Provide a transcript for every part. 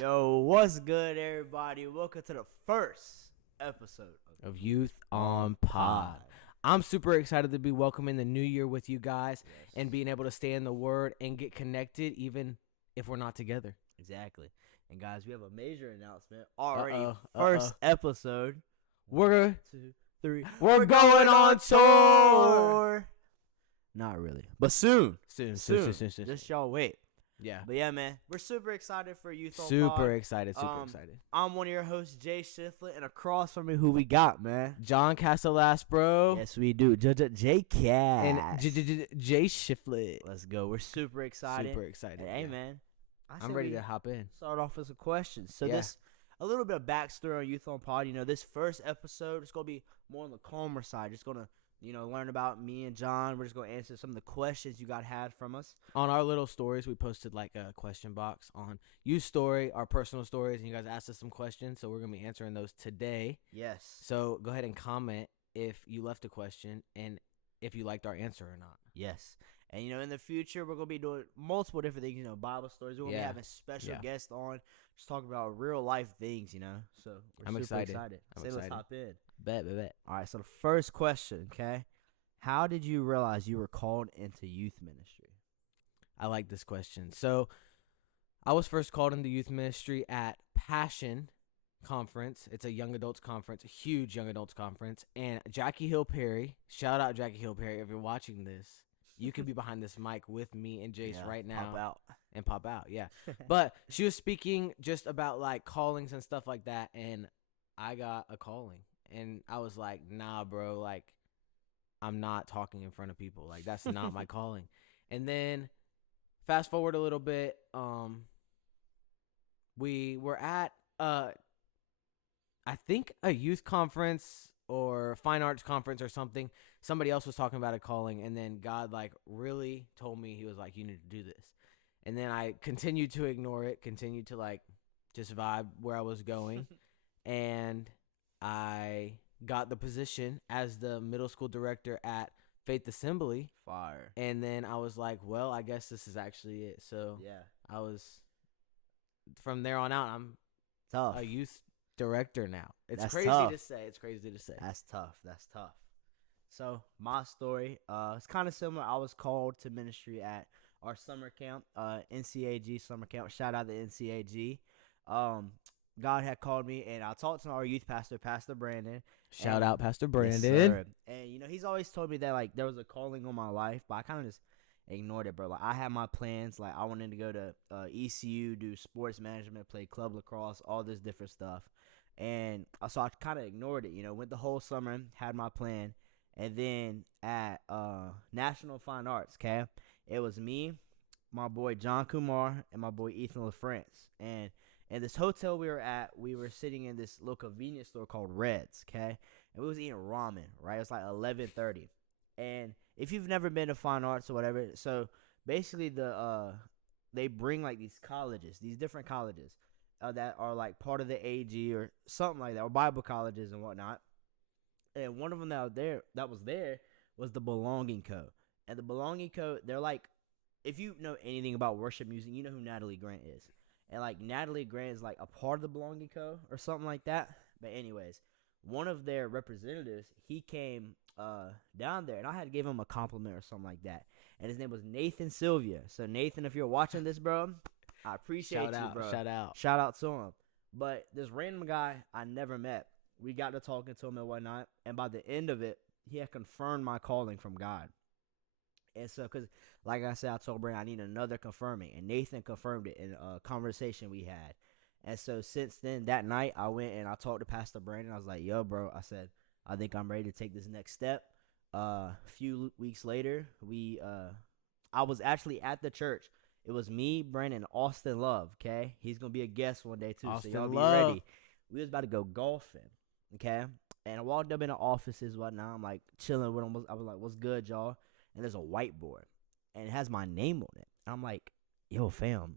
Yo, what's good, everybody? Welcome to the first episode of Yth On Pod. I'm super excited to be welcoming the new year with you guys and being able to stay in the Word and get connected even if we're not together. Exactly. And guys, we have a major announcement already. First episode. We're 2, 3. We're going on tour. Not really, but soon. Soon. Just y'all wait. Yeah. But yeah, man, we're super excited for Yth On Pod. Super excited. I'm one of your hosts, Jay SHIFFLETT, and across from me, who we got, man? John CASALASPRO. Yes, we do. J Cass. And Jay SHIFFLETT. Let's go. We're super excited. And, hey, man. I'm ready to hop in. Start off with some questions. So this, a little bit of backstory on Yth On Pod. You know, this first episode is going to be more on the calmer side. Just going to, learn about me and John. We're just going to answer some of the questions you had from us. On our little stories, we posted like a question box on Youth Story, our personal stories, and you guys asked us some questions. So we're going to be answering those today. Yes. So go ahead and comment if you left a question and if you liked our answer or not. Yes. And, in the future, we're going to be doing multiple different things, Bible stories. We're going to be having special guests on, just talking about real life things, So we're super excited. Let's hop in. Bet. All right, so the first question, okay? How did you realize you were called into youth ministry? I like this question. So I was first called into youth ministry at Passion Conference. It's a young adults conference, a huge young adults conference. And Jackie Hill Perry, shout out Jackie Hill Perry if you're watching this. You could be behind this mic with me and Jace right now. Pop out, yeah. But she was speaking just about, like, callings and stuff like that, and I got a calling. And I was like, nah, bro, like, I'm not talking in front of people. Like, that's not my calling. And then fast forward a little bit, we were at, I think, a youth conference or fine arts conference or something. Somebody else was talking about a calling, and then God, like, really told me, he was like, you need to do this. And then I continued to ignore it, continued to, like, just vibe where I was going. And I got the position as the middle school director at Faith Assembly. Fire. And then I was like, well, I guess this is actually it. So I was, from there on out, I'm a youth director now. That's crazy to say. It's crazy to say. That's tough. So my story, it's kind of similar. I was called to ministry at our summer camp, NCAG summer camp. Shout out to NCAG. God had called me, and I talked to our youth pastor, Pastor Brandon. Shout out Pastor Brandon. Yes, and he's always told me that, like, there was a calling on my life, but I kind of just ignored it, bro. Like, I had my plans. Like, I wanted to go to ECU, do sports management, play club lacrosse, all this different stuff. And so I kind of ignored it. Went the whole summer, had my plan. And then at National Fine Arts, okay, it was me, my boy John Kumar, and my boy Ethan LaFrance. And in this hotel we were at, we were sitting in this little convenience store called Red's, okay? And we was eating ramen, right? It was like 11:30. And if you've never been to Fine Arts or whatever, so basically they bring, like, these colleges, these different colleges that are, like, part of the AG or something like that, or Bible colleges and whatnot. And one of them that was there was the Belonging Co. And the Belonging Co., they're like, if you know anything about worship music, you know who Natalie Grant is. And, like, Natalie Grant is, like, a part of the Belonging Co. or something like that. But anyways, one of their representatives, he came down there, and I had to give him a compliment or something like that. And his name was Nathan Sylvia. So, Nathan, if you're watching this, bro, I appreciate you, bro. Shout out to him. But this random guy I never met, we got to talking to him and whatnot. And by the end of it, he had confirmed my calling from God. And so, because, like I said, I told Brandon I need another confirming. And Nathan confirmed it in a conversation we had. And so, since then, that night, I went and I talked to Pastor Brandon. I was like, yo, bro, I said, I think I'm ready to take this next step. A few weeks later, I was actually at the church. It was me, Brandon, and Austin Love, okay? He's going to be a guest one day, too, Austin so y'all Love. be ready. We was about to go golfing, okay? And I walked up in the offices, whatnot. I'm, like, chilling with them. I was like, what's good, y'all? And there's a whiteboard, and it has my name on it. And I'm like, yo, fam,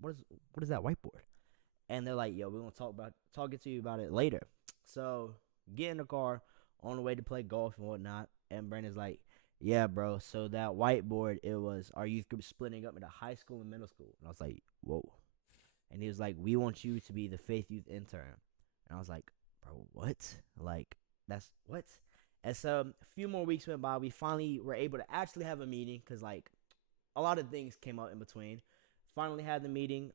what is that whiteboard? And they're like, yo, we're going to talk to you about it later. So get in the car on the way to play golf and whatnot. And Brandon's like, yeah, bro. So that whiteboard, it was our youth group splitting up into high school and middle school. And I was like, whoa. and he was like, "We want you to be the Faith Youth intern." And I was like, "Bro, what? Like, that's what?" And so a few more weeks went by. We finally were able to actually have a meeting because like a lot of things came up in between. Finally had the meeting.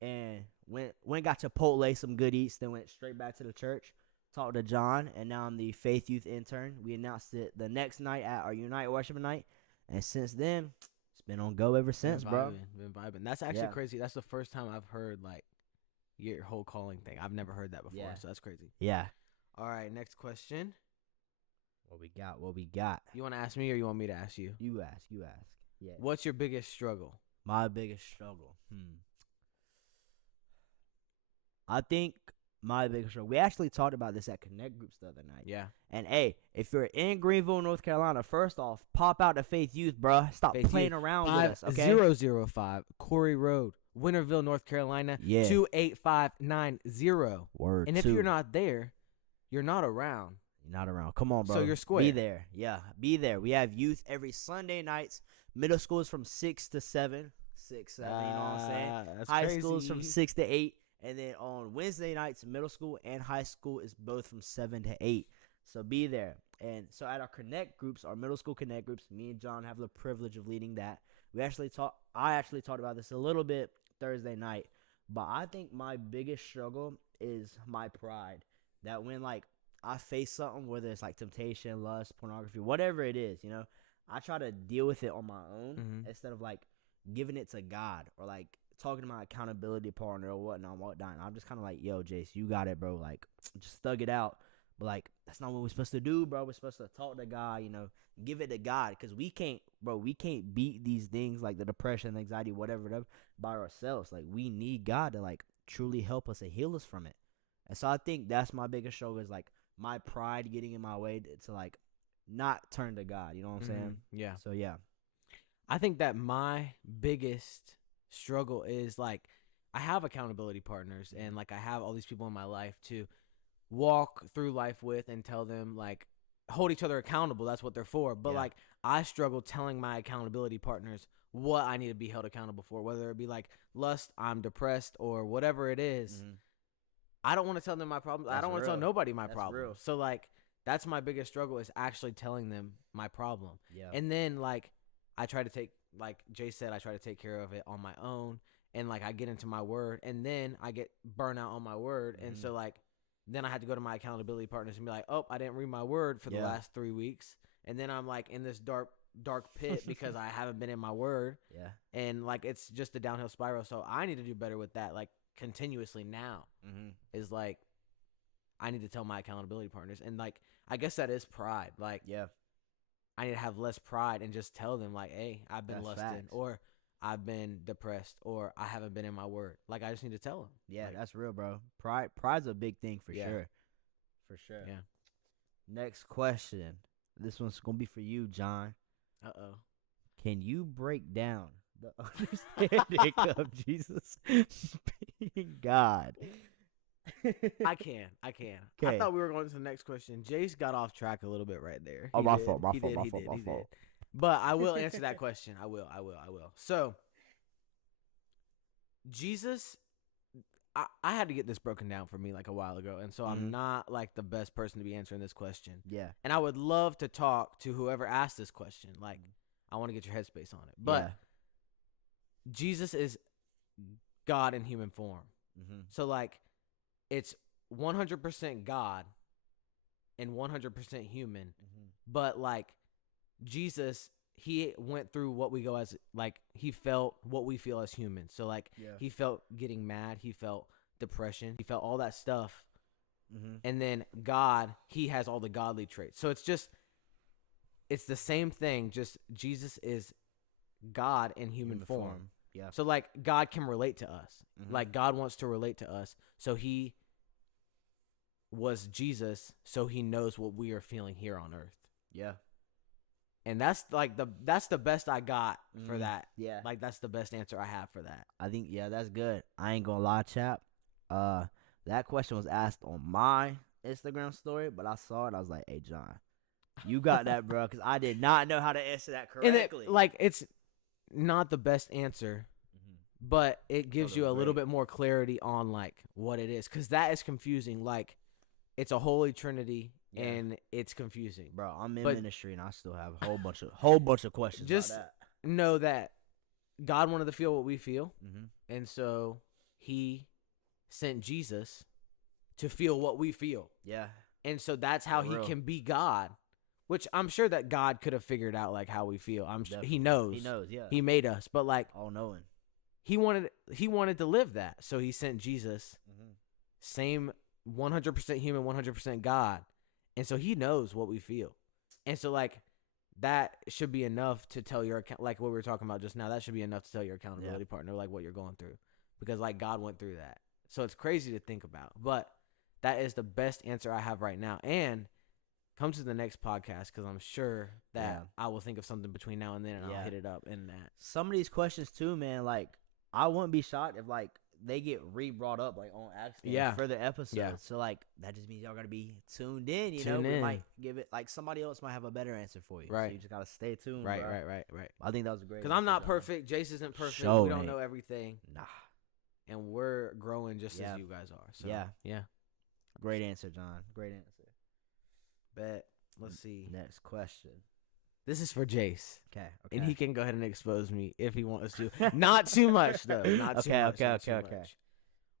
And went got Chipotle, some good eats. Then went straight back to the church. Talked to John, and now I'm the Faith Youth intern. We announced it the next night at our Unite Worship Night, and since then, it's been on go ever since, bro. Been vibing. That's actually crazy. That's the first time I've heard like your whole calling thing. I've never heard that before, so that's crazy. Yeah. All right, next question. What we got? You want to ask me or you want me to ask you? You ask. Yeah. What's your biggest struggle? My biggest struggle. I think my biggest struggle. We actually talked about this at Connect Groups the other night. Yeah. And hey, if you're in Greenville, North Carolina, first off, pop out to Faith Youth, bruh. Stop Faith playing Youth. around with us, okay? 5005 Corey Road, Winterville, North Carolina. Yeah. 28590. Word. And if you're not there, you're not around. You're not around. Come on, bro. So you're square. Be there. Yeah, be there. We have youth every Sunday nights. Middle school is from 6 to 7. 6, 7, you know what I'm saying? That's High crazy. school is from 6 to 8. And then on Wednesday nights, middle school and high school is both from 7 to 8. So be there. And so at our Connect groups, our middle school Connect groups, me and John have the privilege of leading that. I actually talked about this a little bit Thursday night. But I think my biggest struggle is my pride. That when, like, I face something, whether it's, like, temptation, lust, pornography, whatever it is, you know, I try to deal with it on my own instead of, like, giving it to God or, like, talking to my accountability partner or whatnot. I'm just kind of like, yo, Jace, you got it, bro. Like, just thug it out. But, like, that's not what we're supposed to do, bro. We're supposed to talk to God, you know, give it to God. Because we can't beat these things like the depression, anxiety, whatever, by ourselves. Like, we need God to, like, truly help us and heal us from it. And so I think that's my biggest struggle is, like, my pride getting in my way to like, not turn to God. You know what I'm saying? Yeah. So, yeah. I think that my biggest struggle is, like, I have accountability partners and, like, I have all these people in my life to walk through life with and tell them, like, hold each other accountable. That's what they're for. But, like, I struggle telling my accountability partners what I need to be held accountable for, whether it be, like, lust, I'm depressed, or whatever it is. I don't want to tell them my problems. I don't want to tell nobody my problems. So, like, that's my biggest struggle is actually telling them my problem. Yeah. And then, like, I try to take, like Jay said, I try to take care of it on my own. And, like, I get into my word. And then I get burnout on my word. And so, like, then I had to go to my accountability partners and be like, oh, I didn't read my word for the last 3 weeks. And then I'm, like, in this dark pit because I haven't been in my word. Yeah. And, like, it's just a downhill spiral. So I need to do better with that, like, continuously now. Is, like, I need to tell my accountability partners. And, like, I guess that is pride. Like, I need to have less pride and just tell them, like, hey, I've been lusting, or I've been depressed, or I haven't been in my word. Like, I just need to tell them. Yeah, like, that's real, bro. Pride's a big thing for sure. For sure. Yeah. Next question. This one's going to be for you, John. Uh-oh. Can you break down the understanding of Jesus being God? I can. I thought we were going to the next question. Jace got off track a little bit right there. Oh, my fault. But I will answer that question. I will. So, Jesus, I had to get this broken down for me like a while ago, and so I'm not like the best person to be answering this question. Yeah. And I would love to talk to whoever asked this question. Like, I want to get your headspace on it. But Jesus is God in human form. So, like, it's 100% God and 100% human. But, like, Jesus, he went through what we go as, like, he felt what we feel as humans. So, like, he felt getting mad. He felt depression. He felt all that stuff. And then God, he has all the godly traits. So it's the same thing. Just Jesus is God in human form. Yeah. So, like, God can relate to us. Like, God wants to relate to us. So he was Jesus, so he knows what we are feeling here on earth. Yeah. And that's like that's the best I got for that. Yeah. Like, that's the best answer I have for that. I think, that's good. I ain't gonna lie, chap. That question was asked on my Instagram story, but I saw it. I was like, hey, John, you got that, bro, because I did not know how to answer that correctly. And like, it's not the best answer, but it gives that you was a little great. bit more clarity on like what it is, because that is confusing. Like, it's a holy trinity, Yeah. and it's confusing. Bro, I'm in But ministry and I still have a whole bunch of questions just about that. know that God wanted to feel what we feel, Mm-hmm. and so He sent Jesus to feel what we feel, Yeah, and so that's how for He real. can be God. Which I'm sure that God could have figured out like how we feel. He Definitely. knows. He knows, yeah. He made us, but like All knowing. he wanted to live that, so He sent Jesus, Mm-hmm. same 100% human, 100% God, and so He knows what we feel, and so like that should be enough to tell your account, like what we were talking about just now. That should be enough to tell your accountability partner like what you're going through, because like God went through that. So it's crazy to think about, but that is the best answer I have right now. And come to the next podcast, because I'm sure that I will think of something between now and then, and I'll hit it up in that. Some of these questions too, man, like I wouldn't be shocked if like they get re-brought up like on accident in further episodes. Yeah. So like that just means y'all gotta be tuned in, you know. Tune We in. might give it like somebody else might have a better answer for you. Right. So you just gotta stay tuned. Right, bro. right. I think that was a great Because I'm answer, not John. perfect. Jace isn't perfect. Sure We don't ain't. know everything. Nah. And we're growing just Yeah. as you guys are. So, Yeah. yeah. Great answer, John. Great answer. Bet. Let's see. Next question. This is for Jace. Okay. And he can go ahead and expose me if he wants to. Not too much, though. Not too much. Okay.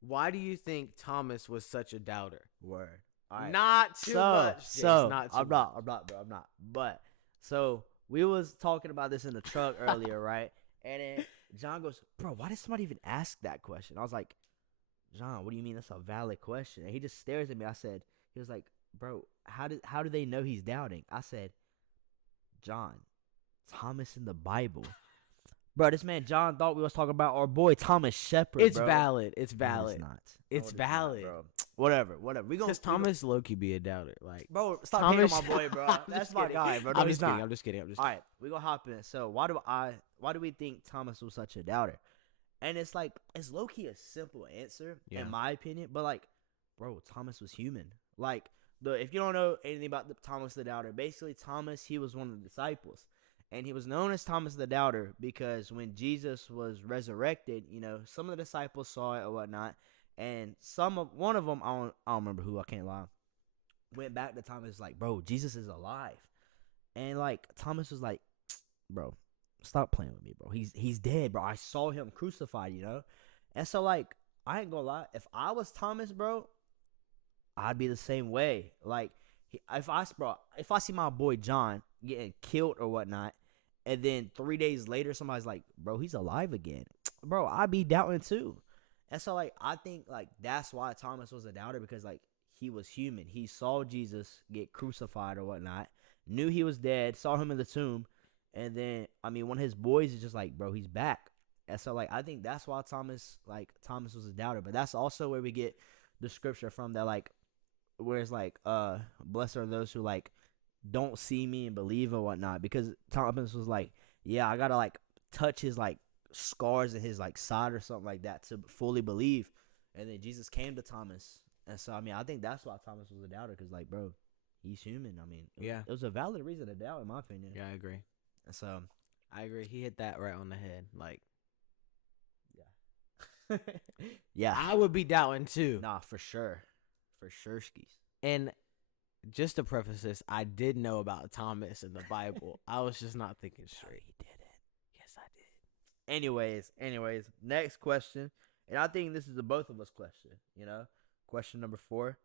Why do you think Thomas was such a doubter? Word. All right. Not too much, Jace. So not too I'm not, bro. I'm not. But so we was talking about this in the truck earlier, right? And then John goes, "Bro, why did somebody even ask that question?" I was like, "John, what do you mean that's a valid question?" And he just stares at me. He was like, "Bro, how do they know he's doubting?" I said, "John, Thomas in the Bible." Bro, this man John thought we was talking about our boy Thomas Shepard. It's bro. valid. It's No, valid. it's not. It's No, it is not, valid. bro. Whatever. We gonna Because Thomas low-key be a doubter. Like, bro, stop Thomas- hating on my boy, bro. I'm That's just my kidding. guy, bro. No, I'm he's just kidding. not. I'm just kidding. All right, we gonna hop in. So why do we think Thomas was such a doubter? And it's like it's low key a simple answer in my opinion, but like, bro, Thomas was human. Like if you don't know anything about Thomas the Doubter, basically Thomas, he was one of the disciples, and he was known as Thomas the Doubter because when Jesus was resurrected, you know, some of the disciples saw it or whatnot, and one of them, I don't remember who, I can't lie, went back to Thomas like, bro, Jesus is alive, and like Thomas was like, bro, stop playing with me, bro. He's dead, bro. I saw him crucified, you know? And so, like, I ain't gonna lie. If I was Thomas, bro, I'd be the same way. Like, if I see my boy John getting killed or whatnot, and then 3 days later somebody's like, bro, he's alive again, bro, I'd be doubting too. And so, like, I think, like, that's why Thomas was a doubter, because, like, he was human. He saw Jesus get crucified or whatnot, knew he was dead, saw him in the tomb, and then, I mean, one of his boys is just like, bro, he's back. And so, like, I think that's why Thomas was a doubter. But that's also where we get the scripture from that, like, where it's like, blessed are those who, like, don't see me and believe or whatnot. Because Thomas was like, yeah, I got to, like, touch his, like, scars in his, like, side or something like that to fully believe. And then Jesus came to Thomas. And so, I mean, I think that's why Thomas was a doubter. Because, like, bro, he's human. I mean, it was a valid reason to doubt, in my opinion. Yeah, I agree. So I agree. He hit that right on the head. Like, yeah, I would be doubting too. nah, for sure, skis. And just to preface this, I did know about Thomas in the Bible. I was just not thinking straight. He did it. Yes, I did. Anyways, next question, and I think this is a both of us question. You know, question number 4.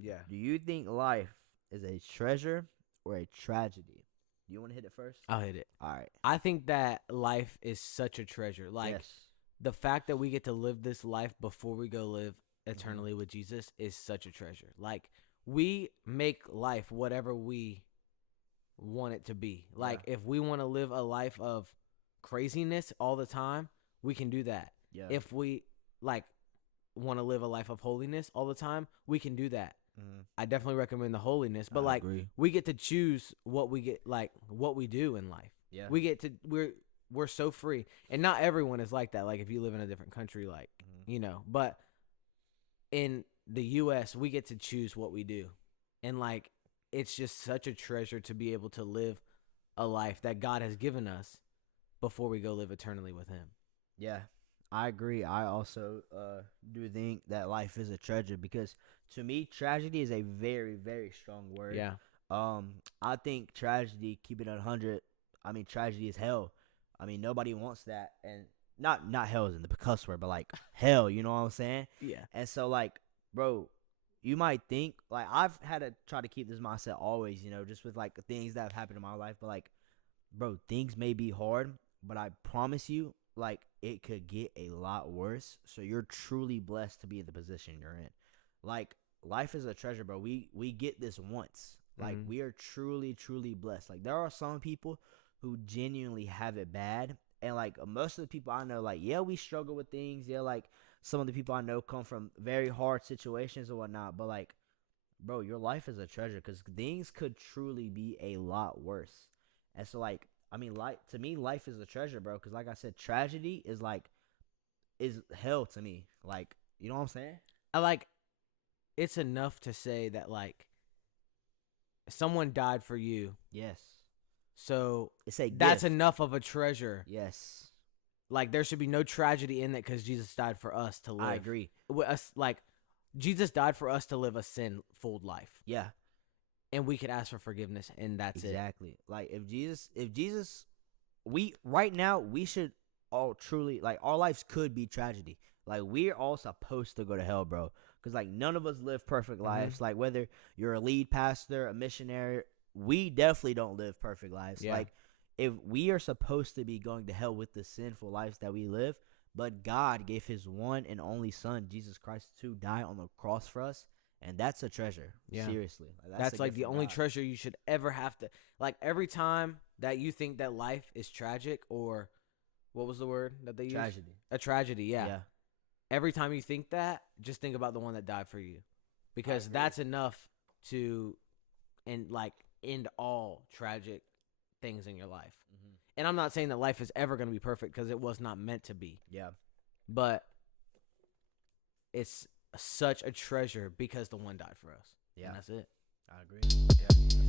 Yeah. Do you think life is a treasure or a tragedy? Do you want to hit it first? I'll hit it. All right. I think that life is such a treasure. Like, yes. the fact that we get to live this life before we go live eternally with Jesus is such a treasure. Like, we make life whatever we want it to be. Like, if we want to live a life of craziness all the time, we can do that. Yeah. If we, like, want to live a life of holiness all the time, we can do that. I definitely recommend the holiness, but I agree. we get to choose what we get, like what we do in life. Yeah. We get to we're so free, and not everyone is like that. Like, if you live in a different country, like you know, but in the U.S., we get to choose what we do, and like it's just such a treasure to be able to live a life that God has given us before we go live eternally with Him. Yeah, I agree. I also do think that life is a treasure because to me, tragedy is a very, very strong word. Yeah. I think tragedy, keep it 100. I mean, tragedy is hell. I mean, nobody wants that, and not hell is in the cuss word, but like hell. You know what I'm saying? Yeah. And so, like, bro, you might think like I've had to try to keep this mindset always. You know, just with like things that have happened in my life, but like, bro, things may be hard, but I promise you, like, it could get a lot worse. So you're truly blessed to be in the position you're in. Like, life is a treasure, bro. We get this once. Like, Mhm. we are truly, truly blessed. Like, there are some people who genuinely have it bad. And, like, most of the people I know, like, yeah, we struggle with things. Yeah, like, some of the people I know come from very hard situations or whatnot. But, like, bro, your life is a treasure because things could truly be a lot worse. And so, like, I mean, like to me, life is a treasure, bro. Because, like I said, tragedy is hell to me. Like, you know what I'm saying? I like it's enough to say that like someone died for you. Yes, So it's a that's gift. enough of a treasure. Yes, Like there should be no tragedy in that because Jesus died for us to live. I agree. Us, like Jesus died for us to live a sin-filled life, Yeah, and we could ask for forgiveness, and that's exactly. Like if Jesus, we right now we should all truly like our lives could be tragedy. Like we're all supposed to go to hell, bro. Because like none of us live perfect lives. Like whether you're a lead pastor, a missionary, we definitely don't live perfect lives. Yeah. Like if we are supposed to be going to hell with the sinful lives that we live, but God gave His one and only Son, Jesus Christ, to die on the cross for us, and that's a treasure. Yeah. Seriously, That's a like gift the from only God. treasure you should ever have to. Like every time that you think that life is tragic, or what was the word that they used? Tragedy. A tragedy, yeah. Yeah. Every time you think that, just think about the one that died for you, because agree. that's enough to end all tragic things in your life. Mm-hmm. And I'm not saying that life is ever going to be perfect because it was not meant to be, Yeah. but it's such a treasure because the one died for us. Yeah. And that's it. I agree. Yeah.